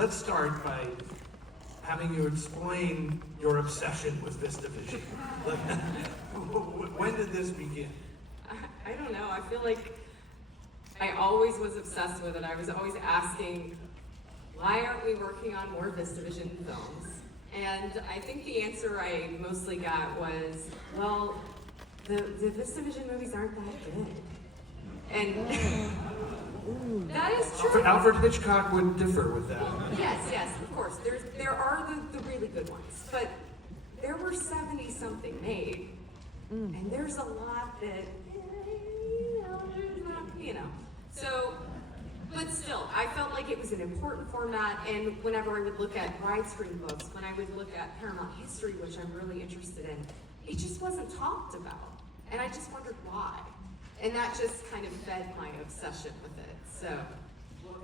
let's start by having you explain your obsession with VistaVision. When did this begin? I don't know. I feel like I always was obsessed with it. I was always asking, why aren't we working on more VistaVision films? And I think the answer I mostly got was, well, the VistaVision movies aren't that good. And that is true. Alfred Hitchcock would differ with that. Yes, of course. There are the really good ones, but there were 70-something made, and there's a lot that, So, but still, I felt like it was an important format, and whenever I would look at widescreen books, when I would look at Paramount history, which I'm really interested in, it just wasn't talked about, and I just wondered why. And that just kind of fed my obsession with it, so.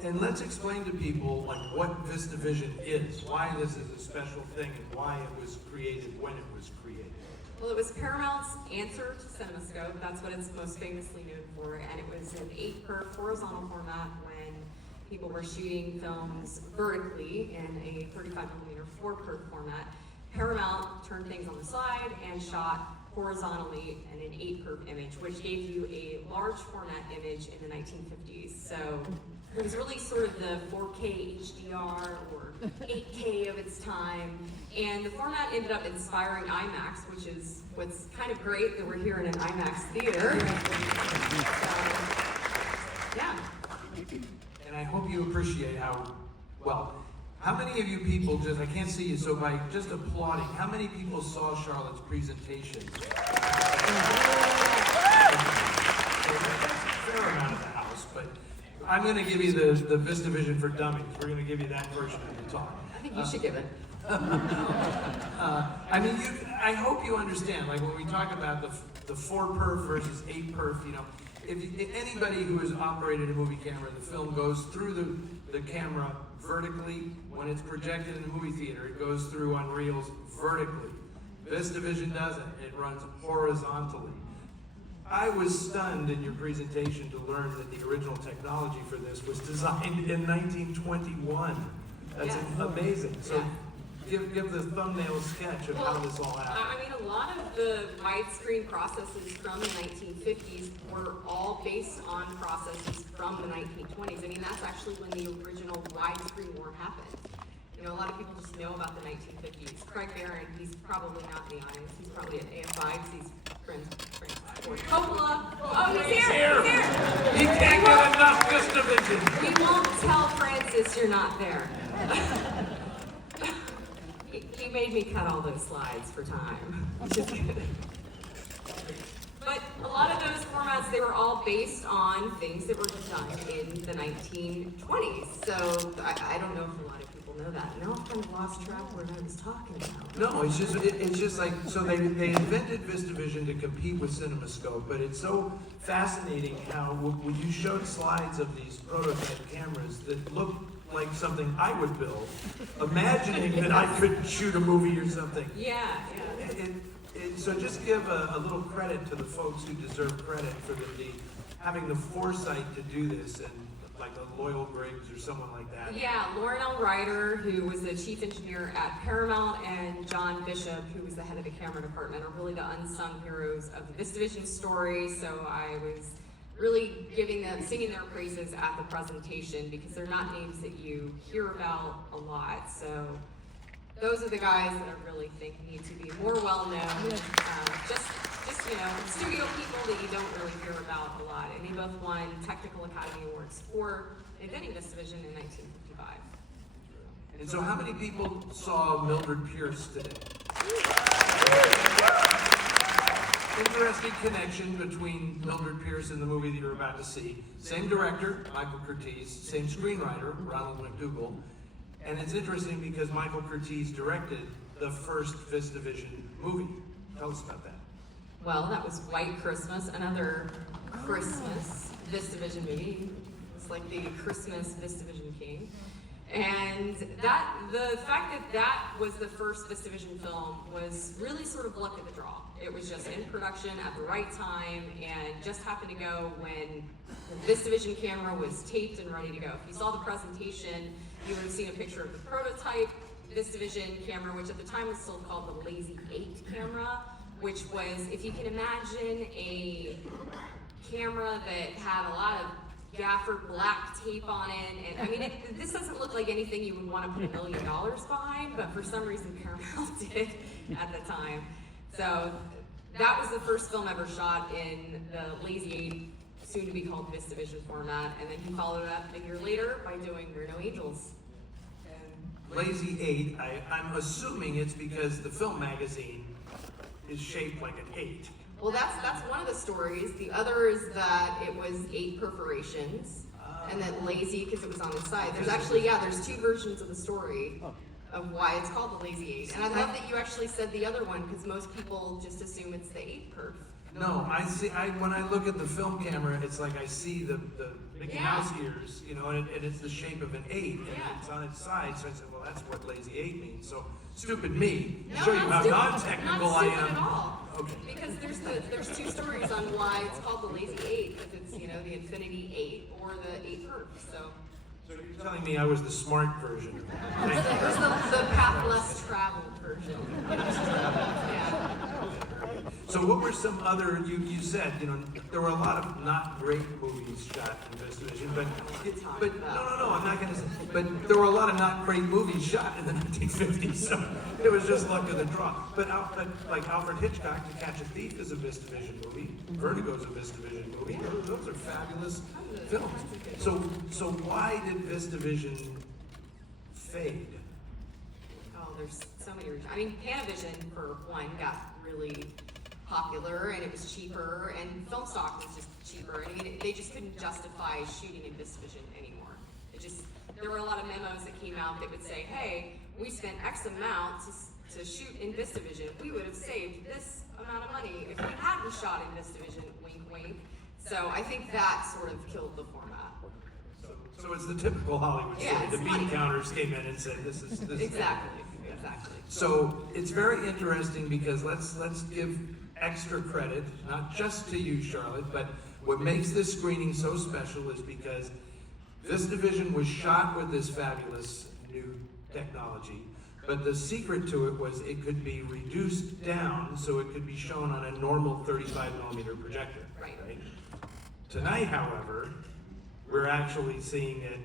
And let's explain to people like what VistaVision is, why this is a special thing, and why it was created when it was created. Well, it was Paramount's answer to CinemaScope. That's what it's most famously known for, and it was an 8x horizontal format when people were shooting films vertically in a 35mm 4x format. Paramount turned things on the side and shot horizontally in an 8x image, which gave you a large format image in the 1950s. So it was really sort of the 4K HDR or 8K of its time. And the format ended up inspiring IMAX, which is what's kind of great that we're here in an IMAX theater. So, yeah. And I hope you appreciate how many of you people I can't see you, so by just applauding, how many people saw Charlotte's presentation? Fair amount of the house, but I'm going to give you the VistaVision for Dummies. We're going to give you that version of the talk. I think you should give it. I mean, I hope you understand, like when we talk about the 4x versus 8x, if anybody who has operated a movie camera, the film goes through the camera vertically. When it's projected in a movie theater, it goes through on reels vertically. VistaVision doesn't. It runs horizontally. I was stunned in your presentation to learn that the original technology for this was designed in 1921. That's amazing. So give the thumbnail sketch of how this all happened. I mean, a lot of the widescreen processes from the 1950s were all based on processes from the 1920s. I mean, that's actually when the original widescreen war happened. A lot of people just know about the 1950s. Craig Barron, he's probably not in the audience. He's probably at AFI because he's friends with Coppola. Oh, he's here! He's here! He can't get enough VistaVision. We won't tell Francis you're not there. He made me cut all those slides for time. Just kidding. But a lot of those formats, they were all based on things that were done in the 1920s. So I don't know if a lot of people know that. Now I've kind of lost track of what I was talking about. No, it's just like, so they invented VistaVision to compete with CinemaScope, but it's so fascinating how when you showed slides of these prototype cameras that looked like something I would build, imagining that I could shoot a movie or something. Yeah. So just give a little credit to the folks who deserve credit for having the foresight to do this, and like a Loyal Griggs or someone like that. Yeah, Lauren L. Ryder, who was the chief engineer at Paramount, and John Bishop, who was the head of the camera department, are really the unsung heroes of the VistaVision story. So I was really singing their praises at the presentation because they're not names that you hear about a lot. So those are the guys that I really think need to be more well known. Just studio people that you don't really hear about a lot. And they both won Technical Academy Awards for inventing VistaVision in 1955. And so how many people saw Mildred Pierce today? Interesting connection between Mildred Pierce and the movie that you're about to see. Same director, Michael Curtiz, same screenwriter, Ronald McDougall. And it's interesting because Michael Curtiz directed the first VistaVision movie. Tell us about that. Well, that was White Christmas, another Christmas VistaVision movie. It's like the Christmas VistaVision king. And the fact that that was the first VistaVision film was really sort of luck of the draw. It was just in production at the right time and just happened to go when the VistaVision camera was taped and ready to go. If you saw the presentation, you would have seen a picture of the prototype VistaVision camera, which at the time was still called the Lazy 8 camera, which was, if you can imagine, a camera that had a lot of gaffer black tape on it, and I mean, this doesn't look like anything you would want to put $1 million behind, but for some reason Paramount did at the time. So that was the first film ever shot in the Lazy 8, soon to be called VistaVision format, and then he followed it up a year later by doing We're No Angels. Lazy 8, I'm assuming it's because the film magazine is shaped like an 8. Well, that's one of the stories. The other is that it was 8 perforations, and then lazy because it was on his side. There's actually, there's 2 versions of the story of why it's called the Lazy 8. And I love that you actually said the other one, because most people just assume it's the 8 perf. No, when I look at the film camera, it's like I see the Mickey Mouse ears, you know, and it's the shape of an 8, and it's on its side, so I said, well, that's what Lazy 8 means. So, stupid me, to show you how non-technical I am. Not stupid at all. Okay. Because there's 2 stories on why it's called the Lazy 8, if it's, you know, the Infinity 8 or the 8 perf, so. So you're telling me I was the smart version of that? There's the path less traveled version. Yeah. So what were some other, you said, you know, there were a lot of not great movies shot in VistaVision, but no, I'm not going to say, but there were a lot of not great movies shot in the 1950s, so it was just luck of the draw. But like Alfred Hitchcock, To Catch a Thief is a VistaVision movie, Vertigo's a VistaVision movie, those are fabulous films. So why did VistaVision fade? Oh, there's so many reasons. I mean, Panavision, for one, got really popular, and it was cheaper, and film stock was just cheaper. I mean, they just couldn't justify shooting in VistaVision anymore. There were a lot of memos that came out that would say, hey, we spent X amount to shoot in VistaVision. We would have saved this amount of money if we hadn't shot in VistaVision, wink, wink. So I think that sort of killed the format. So it's the typical Hollywood story. The bean counters came in and said, this is Exactly. So it's very interesting because let's give extra credit, not just to you, Charlotte, but what makes this screening so special is because VistaVision was shot with this fabulous new technology, but the secret to it was it could be reduced down so it could be shown on a normal 35mm projector. Right. Tonight, however, we're actually seeing it.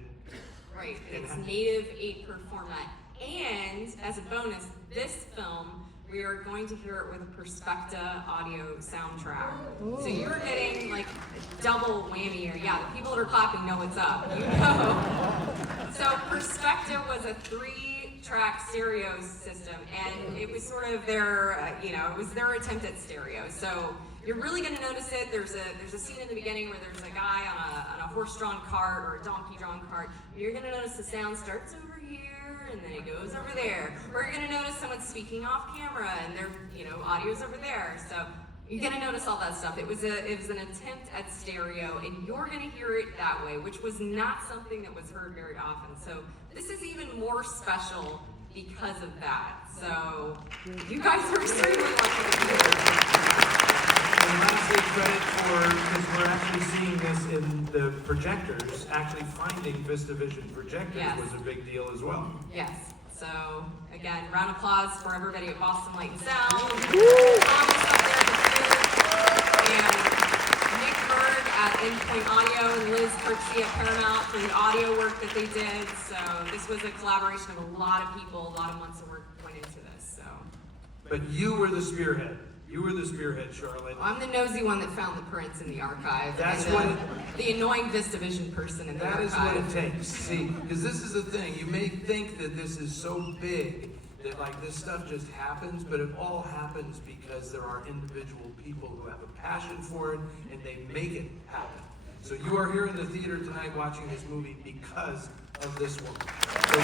Right, it's native 8 perf format. And as a bonus, this film, we are going to hear it with a Perspecta audio soundtrack. So you're getting like a double whammy here. Yeah, the people that are clapping know what's up. You know. So Perspecta was a 3-track stereo system, and it was sort of their, it was their attempt at stereo. So you're really going to notice it. There's a scene in the beginning where there's a guy on a horse-drawn cart or a donkey-drawn cart. You're going to notice the sound starts over here, and then it goes over there. Or you're going to notice someone speaking off camera, and their audio's over there. So you're going to notice all that stuff. It was an attempt at stereo, and you're going to hear it that way, which was not something that was heard very often. So this is even more special because of that. So you guys are extremely lucky to be here. And lastly, credit because we're actually seeing this in the projectors. Actually finding VistaVision projectors was a big deal as well. Yes. So again, round of applause for everybody at Boston Light and Sound. Thomas up there and Nick Berg at Endpoint Audio and Liz Kirksey at Paramount for the audio work that they did. So this was a collaboration of a lot of people, a lot of months of work went into this. So. But you were the spearhead. You were the spearhead, Charlotte. I'm the nosy one that found the prints in the archive. That's the annoying VistaVision person in the archive. That is what it takes. See, because this is the thing. You may think that this is so big that like this stuff just happens, but it all happens because there are individual people who have a passion for it and they make it happen. So you are here in the theater tonight watching this movie because of this woman. So